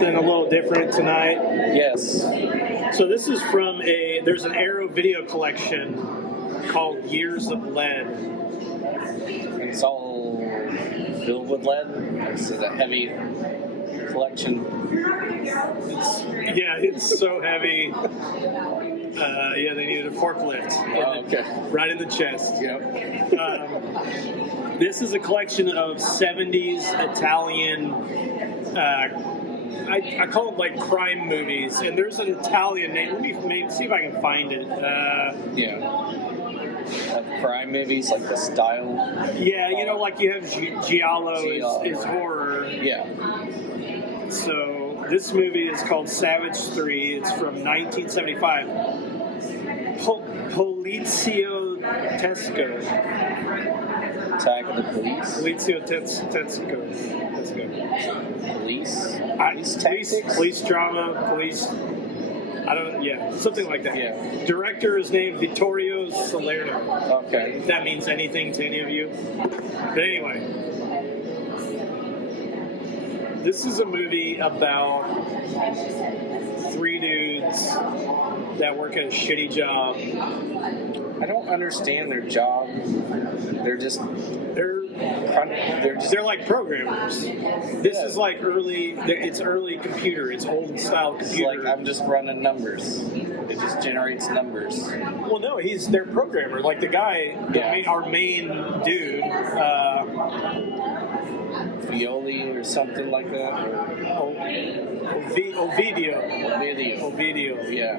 something a little different tonight. Yes. So this is from there's an Arrow video collection called Years of Lead. It's all filled with lead. It's a heavy collection. It's so heavy. They needed a forklift. Right in the chest. Yep. This is a collection of 70s Italian, I call them like crime movies, and there's an Italian name. Let me see if I can find it. Like crime movies, like the style. Yeah, like you have Giallo is horror. Yeah. So this movie is called Savage 3. It's from 1975. Polizio Tesco. Attack of the Police. Polizio Tesco. Police drama, police. Something like that. Yeah. Director is named Vittorio Salerno. Okay. If that means anything to any of you. But anyway, this is a movie about 3 dudes that work at a shitty job. I don't understand their job. They're like programmers. This is like it's early computer. It's old style computer. It's like I'm just running numbers. It just generates numbers. Well, no, their programmer. Like the guy, our main dude, Violi or something like that. Ovidio. Yeah.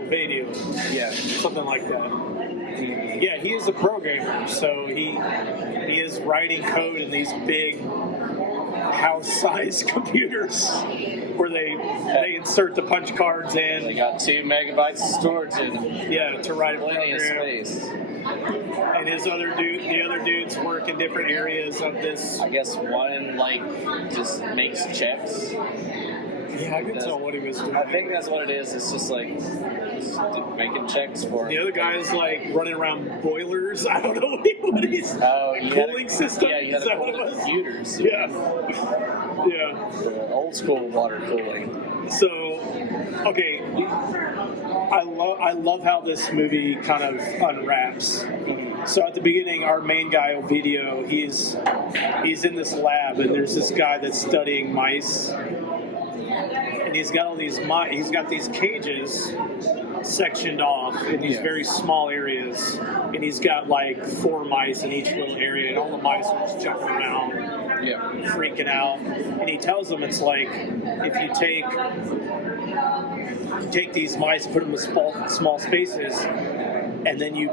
Yeah. Something like that. Yeah, he is a programmer, so he is writing code in these big house-sized computers where they insert the punch cards in. They got 2 megabytes of storage in them. Yeah, to write a plenty program. of space. And the other dudes work in different areas of this. I guess one just makes checks. Yeah, I can tell what he was doing. I think that's what it is. It's just making checks for him. The other guy's running around boilers. I don't know what he's. Cooling system. Yeah, you had to cool the computers. Yeah. Old school water cooling. So, okay, I love how this movie kind of unwraps. So at the beginning, our main guy, Ovidio, he's in this lab, and there's this guy that's studying mice. And he's got all these he's got these cages sectioned off in these very small areas, and he's got 4 mice in each little area, and all the mice are just jumping around, freaking out. And he tells them it's like if you take these mice, put them in small spaces, and then you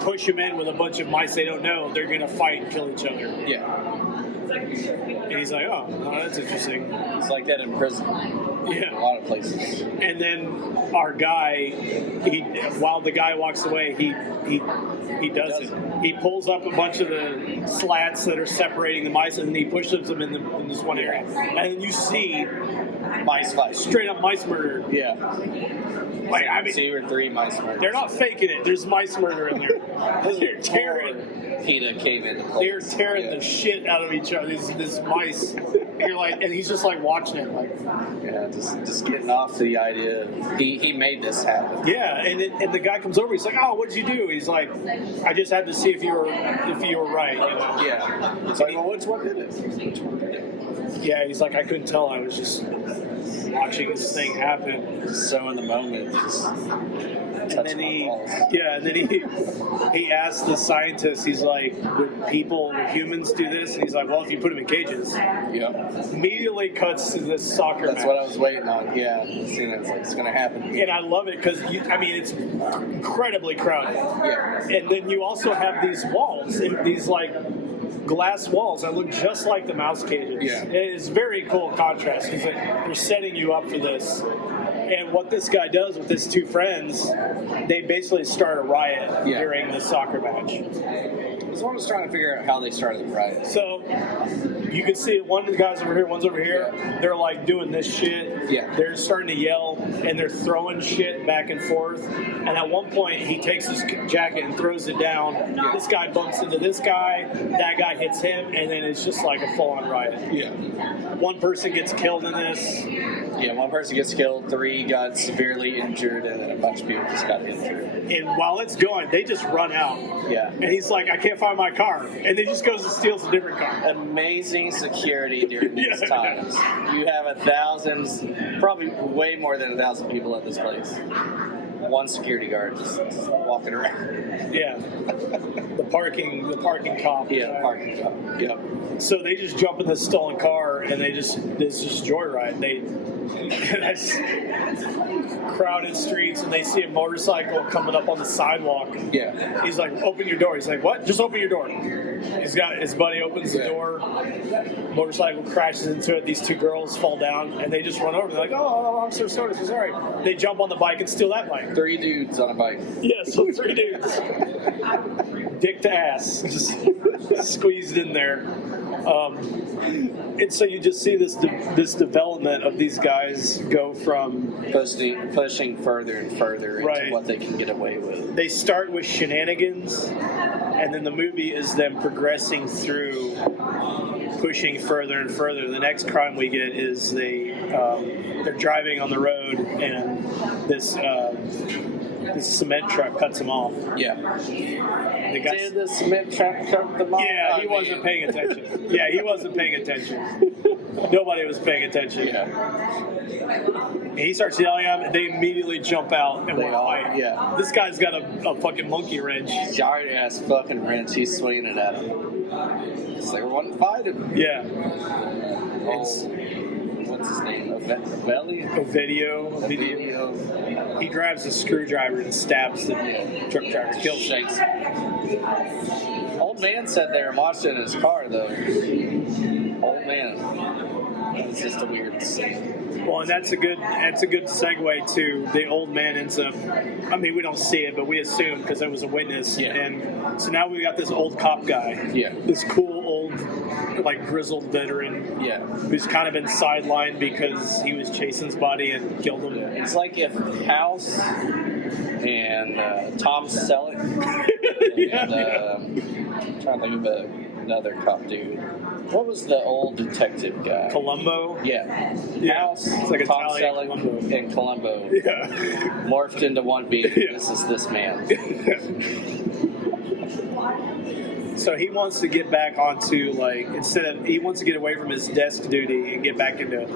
push them in with a bunch of mice they don't know, they're gonna fight and kill each other. Yeah. And he's like, oh, that's interesting. It's like that in prison. Yeah. A lot of places. And then our guy, while the guy walks away, he does it. He pulls up a bunch of the slats that are separating the mice, and he pushes them in this one area. And then you see mice fight. Straight up mice murder. Yeah. 2 or 3 mice murder. They're not faking it. There's mice murder in there. They're tearing. PETA came into place. They're tearing the shit out of each other. This mice. And you're and he's just watching it, just getting off the idea. He made this happen. Yeah, and the guy comes over. He's like, "Oh, what'd you do?" He's like, "I just had to see if you were right." Yeah. It's like, well, which one did it? Yeah, he's like, I couldn't tell. I was just watching this thing happen. So in the moment, just. And then he asked the scientist, he's like, would humans do this? And he's like, well, if you put them in cages. Yeah. Immediately cuts to this soccer match. That's what I was waiting on. Yeah. It's going to happen. And I love it because, it's incredibly crowded. Yeah. And then you also have these walls, these glass walls that look just like the mouse cages. Yeah. It is very cool contrast because they're setting you up for this. And what this guy does with his 2 friends, they basically start a riot during the soccer match. So I'm just trying to figure out how they started the riot. So you can see one of the guys over here, one's over here. Yeah. They're like doing this shit. Yeah. They're starting to yell and they're throwing shit back and forth. And at one point, he takes his jacket and throws it down. Yeah. This guy bumps into this guy. That guy hits him, and then it's just like a full-on riot. Yeah. One person gets killed in this. Yeah, one person gets killed, 3 got severely injured, and then a bunch of people just got injured. And while it's going, they just run out. Yeah. And he's like, I can't find my car. And then he just goes and steals a different car. Amazing security during these Yeah. times. You have 1,000, probably way more than 1,000 people at this place. One security guard just walking around. Yeah. The parking cop. Yeah, parking job. Yep. So they just jump in this stolen car and it's just joyride. That's crowded streets and they see a motorcycle coming up on the sidewalk. Yeah. He's like, open your door. He's like, what? Just open your door. He's got his buddy opens the Yeah. door. Motorcycle crashes into it. These 2 girls fall down and they just run over. They're like, oh, I'm so sorry. So sorry. They jump on the bike and steal that bike. 3 dudes on a bike. Yeah, so 3 dudes. Dick to ass. Just squeezed in there. And so you just see this development of these guys go from Pushing further and further into Right. what they can get away with. they start with shenanigans, and then the movie is them progressing through, pushing further and further. The next crime we get is they're driving on the road, and this cement truck cuts them off. Yeah. The guy, Did the cement truck cut them off? yeah, he I wasn't mean, paying attention. Yeah, he wasn't paying attention. Nobody was paying attention. Yeah. And he starts yelling at them, and they immediately jump out and They want to all- fight. yeah. This guy's got a fucking monkey wrench. Giant ass fucking wrench. He's swinging it at him. It's like, wanting to fight him. Yeah. Oh, what's his name? Ovelli? Video. He grabs a screwdriver and stabs the truck driver, kills him. Shakes. Old man sat there and watched it in his car, though. Old man. It was just a weird scene. Well, and that's a good segue to the old man ends up. I mean, we don't see it, but we assume because there was a witness. Yeah. And so now we got this old cop guy. Yeah. This cool old, like grizzled veteran. Yeah. Who's kind of been sidelined because he was chasing his body and killed him. It's like if House and Tom Selleck and I'm trying to think of another cop dude. What was the old detective guy? Columbo. Yeah. Yeah. House, It's like Tom Italian Selleck, Columbo. and Columbo Yeah. morphed into one being. Yeah. This is this man. So he wants to get back onto he wants to get away from his desk duty and get back into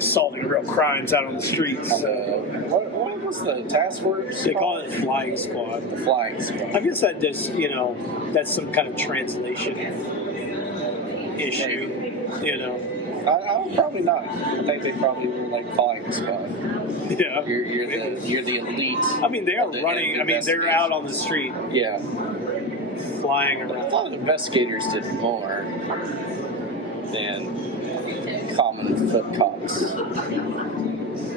solving real crimes out on the streets. What was the task force? They call it Flying Squad. The Flying Squad. I guess that just that's some kind of translation issue. I probably not. I think they probably were like Flying Squad. Yeah. You're the elite. I mean, they are of the running. I mean, they're out on the street Yeah. flying I around. thought investigators did more than common foot cops.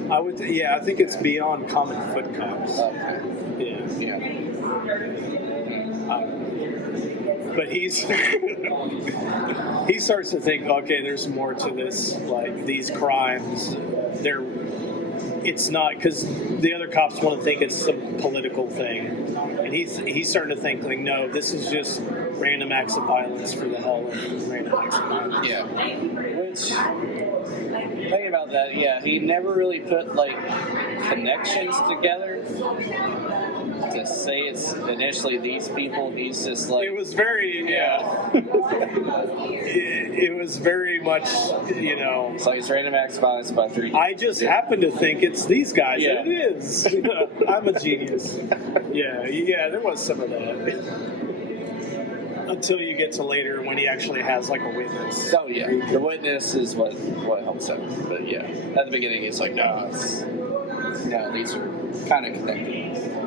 I think it's beyond common foot cops. Okay. Yeah. Yeah. But he starts to think, okay, there's more to this. Like these crimes, it's not because the other cops want to think it's some political thing, and he's starting to think like, no, this is just random acts of violence for the hell of random acts of violence. Yeah. Which, thinking about that, yeah, he never really put like connections together to say it's initially these people. He's just like, It was very it was very much it's like it's random acts of violence by 3. I just happen to think it's these guys. Yeah. And it is. I'm a genius. Yeah, there was some of that. Until you get to later when he actually has like a witness. Oh yeah, the witness is what helps him. But yeah, at the beginning it's like, no, these are kind of connected.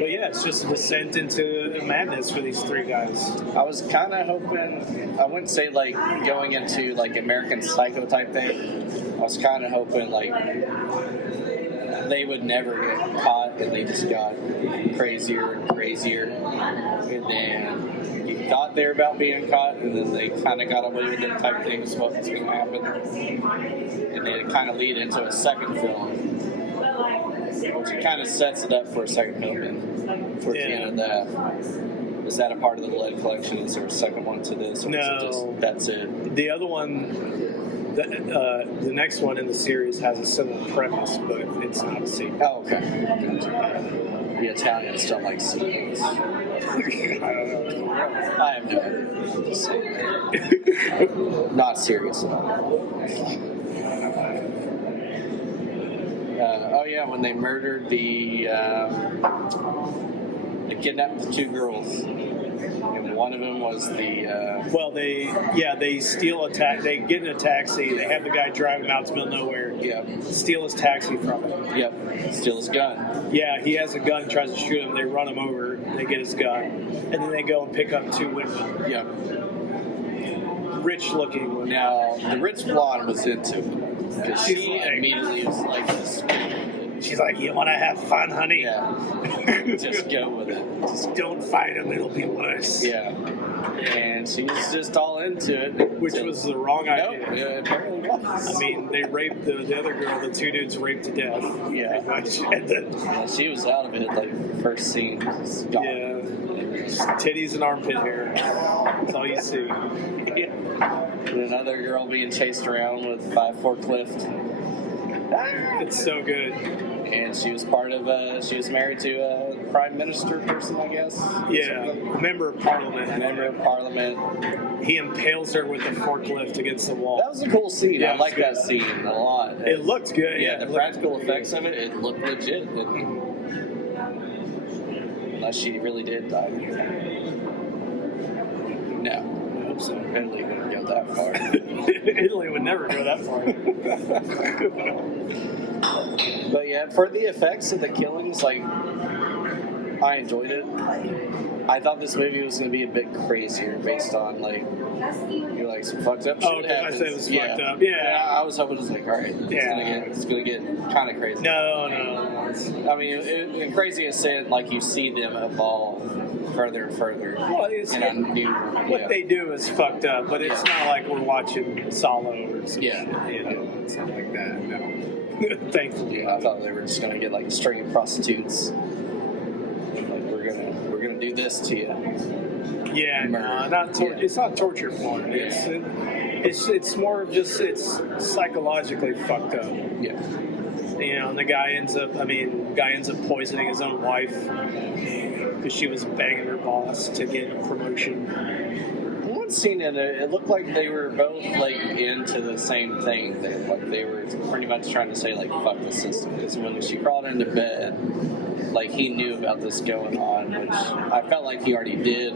But yeah, it's just a descent into madness for these 3 guys. I was kind of hoping, I wouldn't say like going into like American Psycho type thing. I was kind of hoping like they would never get caught, and they just got crazier and crazier. And then you thought they were about being caught, and then they kind of got away with it type thing is what was going to happen. And then it kind of lead into a second film, which it kind of sets it up for a second film. And towards the end of that, is that a part of the lead collection? Is there a second one to this? Or No. is it just, that's it? The other one, the next one in the series has a similar premise, but it's not the same. Oh, okay. The Italians don't like sequels. I don't know. I have no idea. Just saying. Not serious at all. Oh yeah, when they murdered they kidnapped the 2 girls, and one of them was the. Well, they steal they get in a taxi. They have the guy drive him out to the middle of nowhere. Yep. Steal his taxi from him. Yep. Steal his gun. Yeah, he has a gun, tries to shoot him. They run him over. They get his gun, and then they go and pick up 2 women. Yep. Rich-looking women. Now the rich blonde was into it because She's she like- immediately was like this. She's like, "You want to have fun, honey? Yeah. Just go with it. Just don't fight him. It'll be worse." Yeah. And she was just all into it. Which was the wrong No, idea. it apparently was. I mean, they raped the other girl. The 2 dudes raped to death. Yeah. Pretty much. And then, Yeah, she was out of it like first scene. Just gone. yeah, just titties and armpit hair. That's all you see. And another girl being chased around with by a forklift. It's so good. And she was part of she was married to a prime minister person, I guess. Yeah, member of parliament. Member of parliament. He impales her with a forklift against the wall. That was a cool scene. Yeah, I like it's that good. scene a lot. It looked good. Yeah, Yeah, the practical effects of it looked legit. Unless she really did die. No, I hope so. Italy wouldn't go that far. Italy would never go that far. But yeah, for the effects of the killings, like, I enjoyed it. I thought this movie was going to be a bit crazier based on, like, you're like, some fucked up shit Oh, 'cause I happens. said it was yeah. fucked up. Yeah. I was hoping it was like, all right, it's gonna get kind of crazy. No. I mean, it crazy in saying, like, you see them evolve further and further. Well, it's, And I knew, what they do is fucked up, but it's not like we're watching Solo or some Yeah. shit, you know, something like that. No. Thankfully. I thought they were just gonna get like a string of prostitutes. Like, we're gonna do this to you. Yeah, no, not it's not torture porn. It's more of just it's psychologically fucked up. Yeah. You know, and the guy ends up poisoning his own wife because she was banging her boss to get a promotion. One scene in it looked like they were both like into the same thing. They were pretty much trying to say like fuck the system, because when she crawled into bed, like he knew about this going on, which I felt like he already did,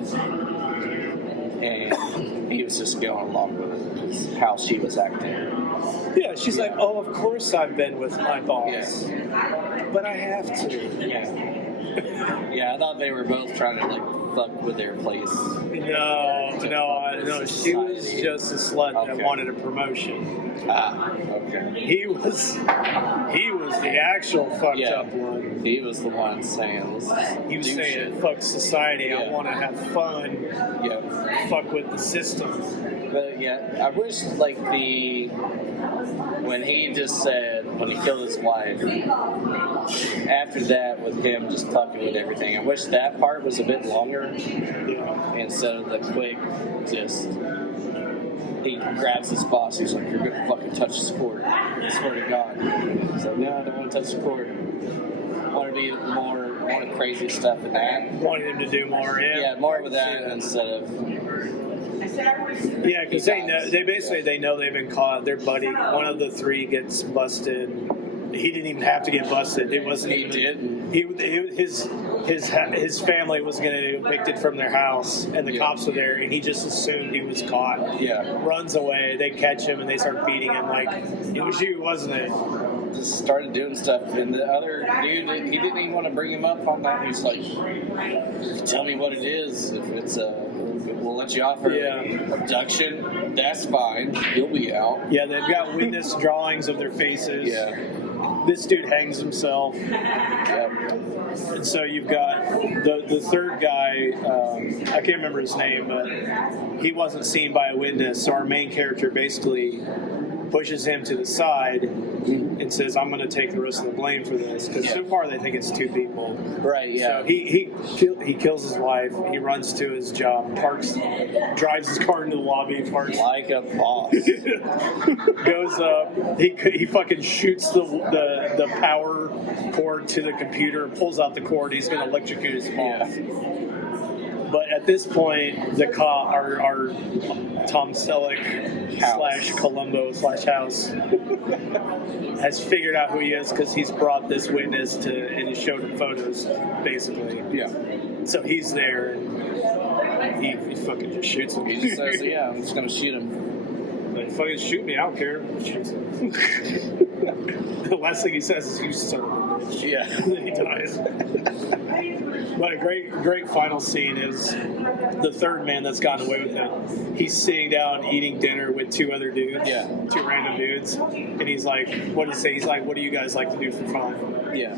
and he was just going along with it because how she was acting. Yeah, she's like, "Oh, of course I've been with my boss, but I have to." Yeah. Yeah, I thought they were both trying to like fuck with their place. No. She was just a slut that wanted a promotion. Ah, okay. He was the actual fucked up one. He was the one saying this. He was do saying, shit. "Fuck society. I Yeah. want to have fun. Yeah. Fuck with the system." But yeah, I wish like when he just said when he killed his wife. After that, with him just fucking with everything, I wish that part was a bit longer Yeah. instead of the quick just. He grabs his boss. He's like, "You're gonna fucking touch this cord. I swear to God." He's like, "No, I don't want to touch the cord. I want to be more crazy stuff than that." Wanted him to do more. Yeah, more with that instead of. Yeah, because they know they know they've been caught. Their buddy, one of the 3, gets busted. He didn't even have to get busted. It wasn't. He even, did. His family was going to get evicted from their house, and the cops were there, and he just assumed he was caught. Yeah. Runs away. They catch him, and they start beating him like it was you, wasn't it? Just started doing stuff, and the other dude, he didn't even want to bring him up on that. He's like, "Tell me what it is. If it's we'll let you off for abduction. That's fine. You'll be out." Yeah, they've got witness drawings of their faces. Yeah. this dude hangs himself. Yep. And so you've got the third guy, I can't remember his name, but he wasn't seen by a witness. So our main character basically pushes him to the side and says, I'm going to take the rest of the blame for this. Because so far they think it's two people. Right, yeah. So he kills his wife. He runs to his job, drives his car into the lobby, parks. Like a boss. Goes up. He fucking shoots the power cord to the computer and pulls out the cord. He's going to electrocute his boss. Yeah. But at this point, the cop, our Tom Selleck / Columbo / House has figured out who he is because he's brought this witness and he showed him photos, basically. Yeah. So he's there and he fucking just shoots him. He just says, yeah, I'm just going to shoot him. Like, fucking shoot me, I don't care. Shoots him. The last thing he says is, you son of a bitch. Yeah. And then he dies. But a great final scene is the third man that's gotten away with it. He's sitting down eating dinner with two other dudes, two random dudes, and he's like, what does he say? He's like, what do you guys like to do for fun? Yeah.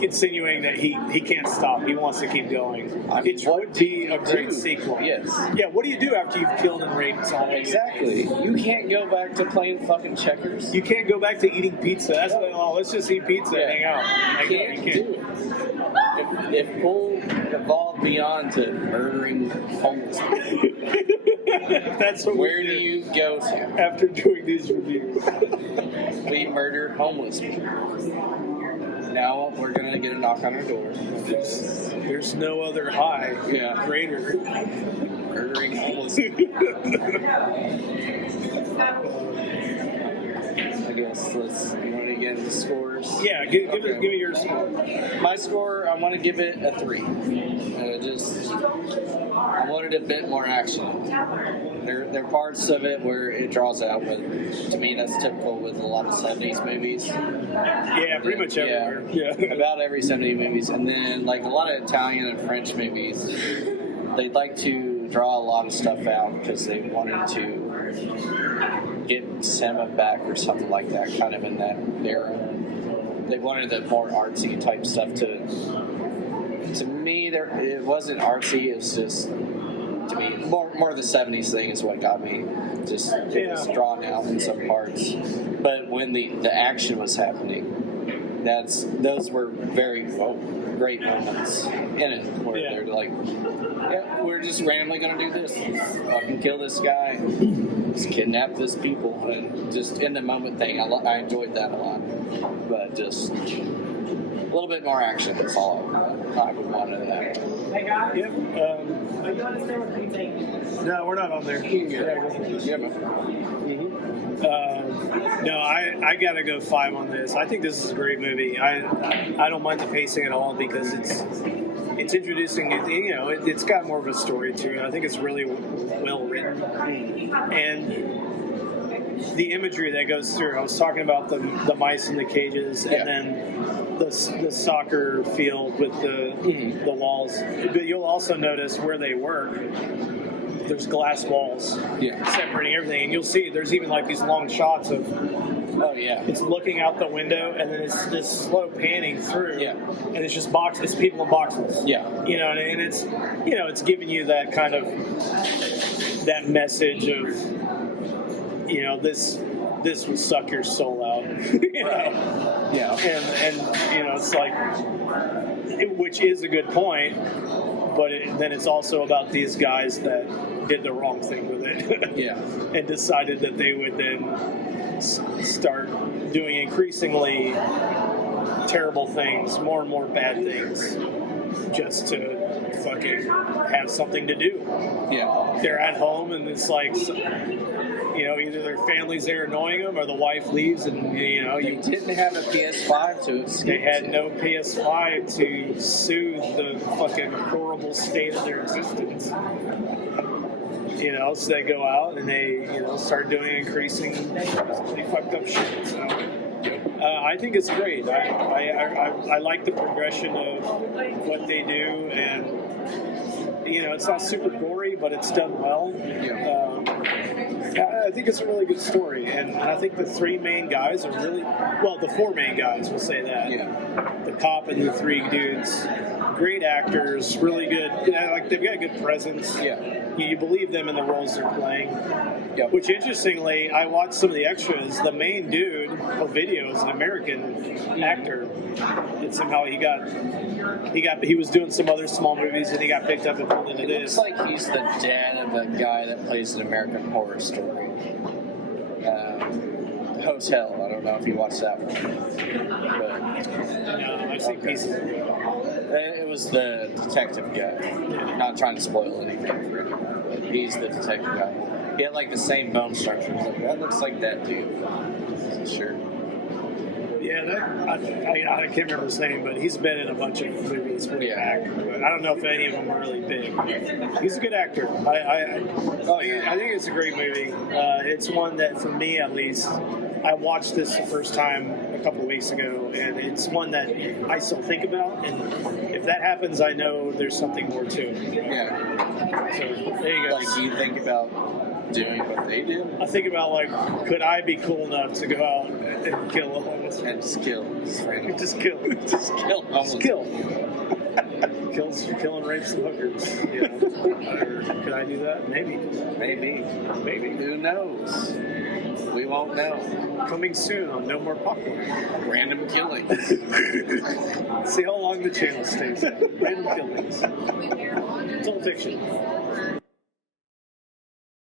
Insinuating that he can't stop. He wants to keep going. It would be a great sequel. Yes. Yeah, what do you do after you've killed and raped someone? Exactly. You can't go back to playing fucking checkers. You can't go back to eating pizza. That's like, oh, let's just eat pizza and hang out. You can't do it. If Bull evolved beyond to murdering homeless people, that's what where do you go to? After doing these reviews? We murdered homeless people. Now we're gonna get a knock on our door. There's no other high greater. Murdering homeless people. I guess you want to get into scores? Yeah, give me your score. My score, I want to give it a 3. I wanted a bit more action. There are parts of it where it draws out, but to me that's typical with a lot of 70s movies. Yeah, pretty much everywhere. Yeah. About every 70s movies. And then like a lot of Italian and French movies, they'd like to draw a lot of stuff out because they wanted to get cinema back or something like that, kind of in that era. They wanted the more artsy type stuff to me, it wasn't artsy, it was just, to me, more the 70s thing is what got me. Just, it was drawn out in some parts. But when the action was happening, those were very great moments in it, where they're like, yeah, we're just randomly going to do this. Fucking kill this guy. Just kidnap this people. And just in the moment thing, I enjoyed that a lot. But just a little bit more action, that's all I would want in that. Yep. No, we're not on there. Yeah, man. No, I gotta go 5 on this. I think this is a great movie. I don't mind the pacing at all because it's introducing. It's got more of a story to it. I think it's really well written, and the imagery that goes through. I was talking about the mice in the cages, and then the soccer field with the walls. But you'll also notice where they work. There's glass walls separating everything, and you'll see there's even like these long shots of it's looking out the window, and then it's this slow panning through, and it's just boxes, people in boxes, and it's it's giving you that kind of that message of this will suck your soul out, and it's like, which is a good point. But then it's also about these guys that did the wrong thing with it. And decided that they would then start doing increasingly terrible things, more and more bad things, just to fucking have something to do. They're at home and it's like, either their family's there annoying them or the wife leaves and, they didn't have a PS5 to escape. They had no PS5 to soothe the fucking horrible state of their existence. So they go out and they, start doing increasingly fucked up shit. So I think it's great. I like the progression of what they do, and it's not super gory, but it's done well. I think it's a really good story, and I think the three main guys are really well. The four main guys, we'll say that. Yeah. The cop and the three dudes, great actors, really good. Like they've got a good presence. Yeah. You believe them in the roles they're playing. Yep. Which, interestingly, I watched some of the extras. The main dude, Ovidio, is an American actor, and somehow he was doing some other small movies, and he got picked up and pulled into It this. looks like he's the dad of a guy that plays an American Horror Story. Hotel. I don't know if you watched that one. But I've seen pieces of it. it was the detective guy. Not trying to spoil anything for anyone, but he's the detective guy. He had like the same bone structure. I was like, that looks like that dude. Sure. Yeah, I can't remember his name, but he's been in a bunch of movies way Yeah. back. But I don't know if any of them are really big. He's a good actor. I think it's a great movie. It's one that, for me at least, I watched this the first time a couple of weeks ago, and it's one that I still think about. And if that happens, I know there's something more to it. Yeah. So there you go. Like you think about doing what they did I think about, like, could I be cool enough to go out and kill a homeless man? and just kill. Just kill. Just kill. Just kill. Kill and rape some hookers. You know. Could I do that? Maybe. Maybe. Who knows? We won't know. Coming soon on No More Popcorn. Random killings. See how long the channel stays. Random killings. It's all fiction.